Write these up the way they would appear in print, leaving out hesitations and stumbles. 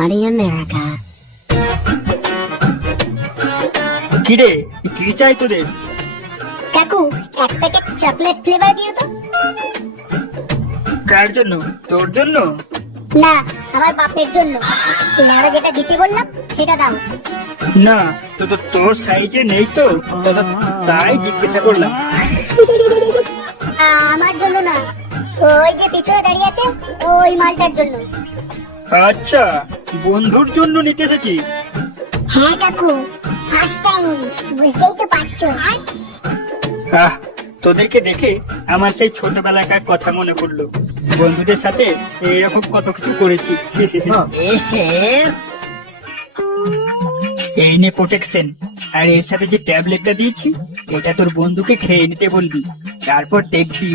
Naughty America. কিরে কি চাই তোদের? কাকু এক প্যাকেট চকলেট ফ্লেভার দিও তো। কার জন্য? তোর জন্য? না, আমার বাপের জন্য। লেওরা যেটা দিতে বললাম সেটা দাও। না, তোর সাইজে নেই তো, তাই জিজ্ঞাসা করলাম। আমার জন্য না, ওই যে পিছনে দাঁড়িয়ে আছে ওই মালটার জন্য। আচ্ছা, বন্ধুর জন্য নিতে এসেছিস? হ্যাঁ কাকু, ফার্স্ট টাইম, বুঝতেই তো পারছো। আহ, তোদেরকে দেখে আমার সেই ছোটবেলাকার কথা মনে পড়লো। বন্ধুদের সাথে এরকম কত কিছু করেছি। এই নে প্রোটেকশন, আর এর সাথে যে ট্যাবলেটটা দিয়েছি এটা তোর বন্ধুকে খেয়ে নিতে বলবি, তারপর দেখবি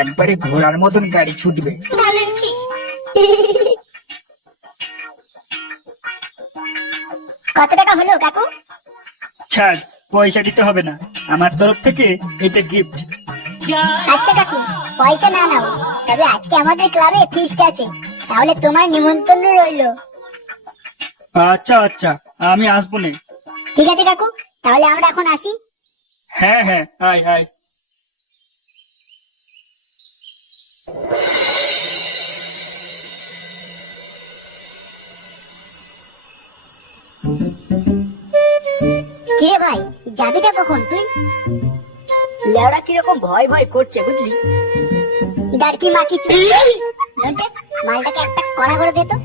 একবারে ঘোড়ার মতন গাড়ি ছুটবে। কত টাকা হলো কাকু? ছাড়, পয়সা দিতে হবে না, আমার তরফ থেকে এটা গিফট। আচ্ছা কাকু, পয়সা না নাও, তবে আজকে আমাদের ক্লাবে ফিস্ট আছে, তাহলে তোমার নিমন্ত্রণ রইলো। আচ্ছা আচ্ছা, আমি আসবো না। ঠিক আছে কাকু, তাহলে আমরা এখন আসি। হ্যাঁ হ্যাঁ, আয় আয়। কিরে ভাই, যাবিটা কখন তুই? লেওড়া কিরকম ভয় ভয় করছে বুঝলি? ডারকি মাকি নন্টে, মালটাকে একটা কড়া করে দে তো।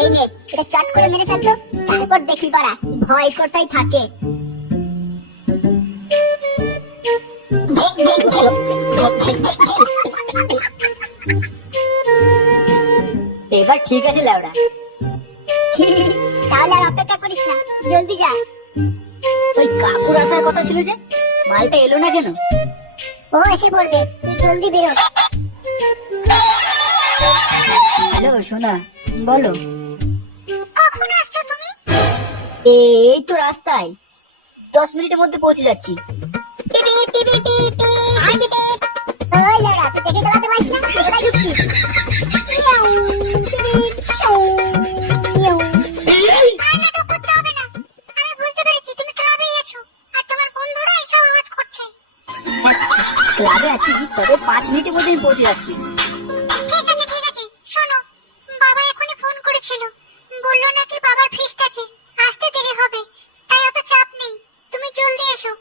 এই নে, এটা চট করে মেরে ফেলতো, তারপর দেখি পারা ভয় করতেই থাকে। এবার ঠিক আছে লেওড়া। তাহলে আর অপেক্ষা করিস না, জলদি যা। ওই কাকুর আসার কথা ছিল যে, মালটা এলো না কেন? ও এসে পড়বে, তুই জলদি বেরো। হ্যালো সোনা, বলো। কখন আসছো তুমি? এই তো রাস্তায়, 10 মিনিটের মধ্যে পৌঁছে যাচ্ছি। পিপি পিপি পিপি পিপি পিপি। ওই লেরা, তুই দেখে চালাতে পারিস না? কোথায় ঢুকছিস? ইয়াউ, পিপি, শাউ, ইয়াউ। আর নাটক করতে হবে না। আমি বুঝতে পেরেছি তুমি ক্লাবেই আছো, আর তোমার বন্ধুরা এসব আওয়াজ করছে। ক্লাবে আছি, তবে 5 মিনিটের মধ্যেই পৌঁছে যাচ্ছি। ঠিক আছে ঠিক আছে, শোনো, বাবা এখনই ফোন করেছিল, বললো নাকি বাবার ফিস্ট আছে, আসতে দেরি হবে, তাই অত চাপ নেই, তুমি জলদি এসো,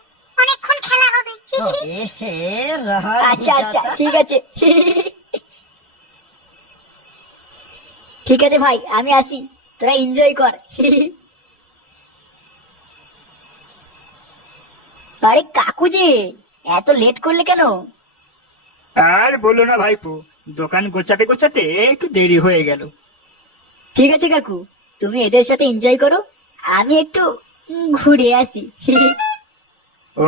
অনেকক্ষণ খেলা হবে। আচ্ছা আচ্ছা, ঠিক আছে। ঠিক আছে ভাই, আমি আসি, তোরা এনজয় কর। আরে কাকু যে, এত লেট করলে কেন? আর বলো না ভাইপো, দোকান গোছাতে গোছাতে একটু দেরি হয়ে গেল। ঠিক আছে কাকু, তুমি এদের সাথে এনজয় করো, আমি একটু ঘুরে আসি। ও,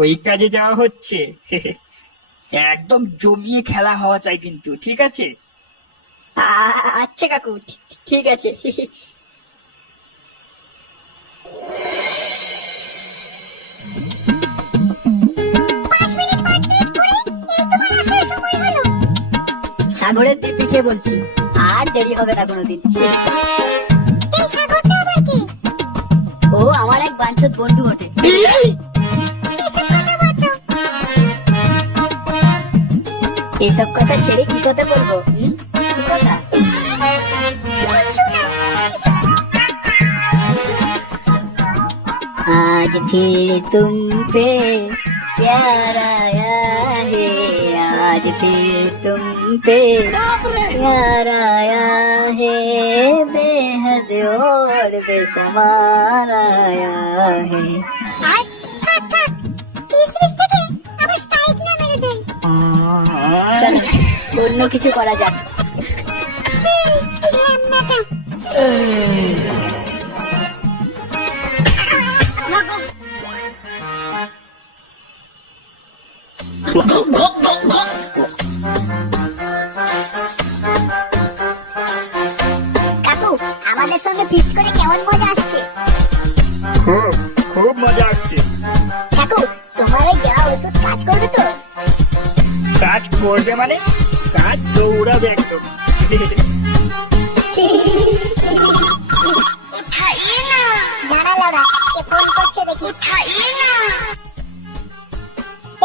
ওই কাজে যাওয়া হচ্ছে। একদম জমিয়ে খেলা হওয়া চাই কিন্তু, ঠিক আছে? আচ্ছা কাকু, ঠিক আছে। সাগরের দিব্যিকে বলছি, আর দেরি হবে না কোনোদিন। এই সাগরটা আবার কি? ও আমার এক বাঞ্ছদ বন্ধু বটে। এসব কথা বাদ দাও। এইসব কথা ছেড়ে কি কথা বলবো? কি কথা? কিছু না। आज फिर तुम पे प्यार आया है, आज फिर तुम पे प्यार आया है, बेहद और बेसुमार आया है। আর থাক থাক, তিরিশ থেকে আবার স্ট্রাইক না মেরে দেন। চলো অন্য কিছু করা যাক। ঢ্যামনাটা। কাকু, আমাদের সঙ্গে ফিস্ট করে কেমন মজা আসছে? খুব খুব মজা আসছে। কাকু, তোমার ওই করবে তো? কাজ করবে মানে? কাজ দৌড়াবে একদম। উঠাইয়ে না। দাঁড়া লাউড়া, কে ফোন করছে দেখি। উঠাইয়ে না।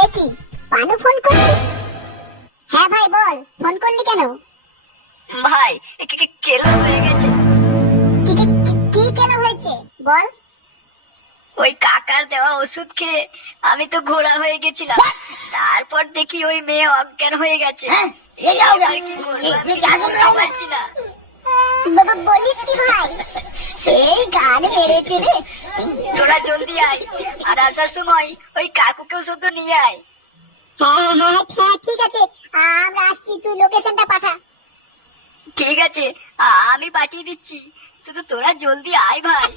এ কি, পানু ফোন করছে? হ্যাঁ ভাই বল, ফোন করলি কেন? ভাই কেলো হয়ে গেছে। কি কেন হয়েছে বল? ওই কাকার দেওয়া ওষুধ খেয়ে আমি তো ঘোড়া হয়ে গেছিলাম। তারপর দেখি ওই মেয়ে অজ্ঞান হয়ে গেছে। এবার কি করবো আমি বুঝতে পারছি না। বাবা বলিস কি ভাই? এই গান মেরেছে রে। তোরা জলদি আয়, আর আসার সময় ওই কাকুকেও শুধু নিয়ে আয়। হ্যাঁ ঠিক আছে, আমরা আসছি, তুই লোকেশনটা পাঠা। ঠিক আছে, আমি পাঠিয়ে দিচ্ছি, শুধু তোরা জলদি আয় ভাই।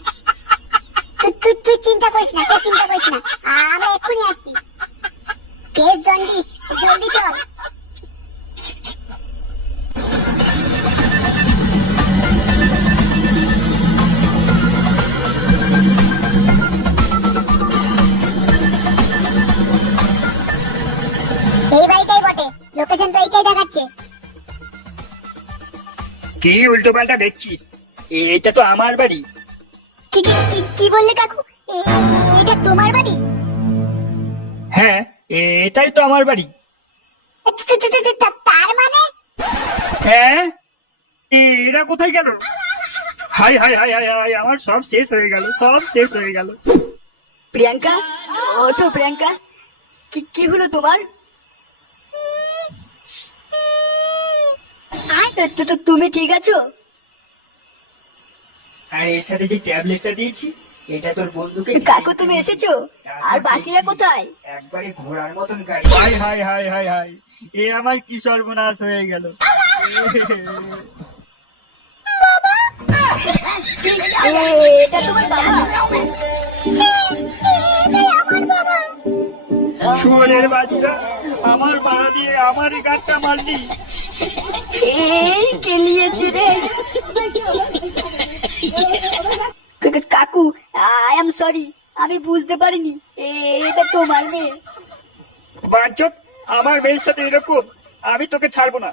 তুই চিন্তা করিস না, আমরা এক্ষুনি আসছি। কেস জন্ডিস, জলদি চল। এই বাড়িটাই বটে, লোকেশন তো এইটাই দেখাচ্ছে। কি উল্টো পাল্টা দেখছিস? এটা তো আমার বাড়ি। কি বললে কাকু? এটা তোমার বাড়ি? হ্যাঁ, এটাই তো আমার বাড়ি। তার মানে? হ্যাঁ, এরা কোথায় গেল? হাই হাই হাই হাই হাই, আমার সব শেষ হয়ে গেল। প্রিয়াঙ্কা, ওঠো প্রিয়াঙ্কা, কি হলো তোমার? তুমি ঠিক আছো? আর এর সাথে যে ট্যাবলেটটা দিয়েছি, এটা তোর বন্ধুকে। কাকু তুমি এসেছো? আর বাকিরা কোথায়? একবারে ঘোড়ার মতন গাড়ি। হাই হাই হাই হাই হাই, এ আমার কি সর্বনাশ হয়ে গেল। এটা তোমার বাবা? শুয়োরের বাচ্চা, আমার মারা দিয়ে আমারই গাছটা মারলি। এই কেলিয়েছে রে। কাকু, আই এম সরি, আমি বুঝতে পারিনি এটা তোমার মেয়ে। বাঞ্চত, আমার মেয়ের সাথে এরকম আমি তোকে ছাড়বো না।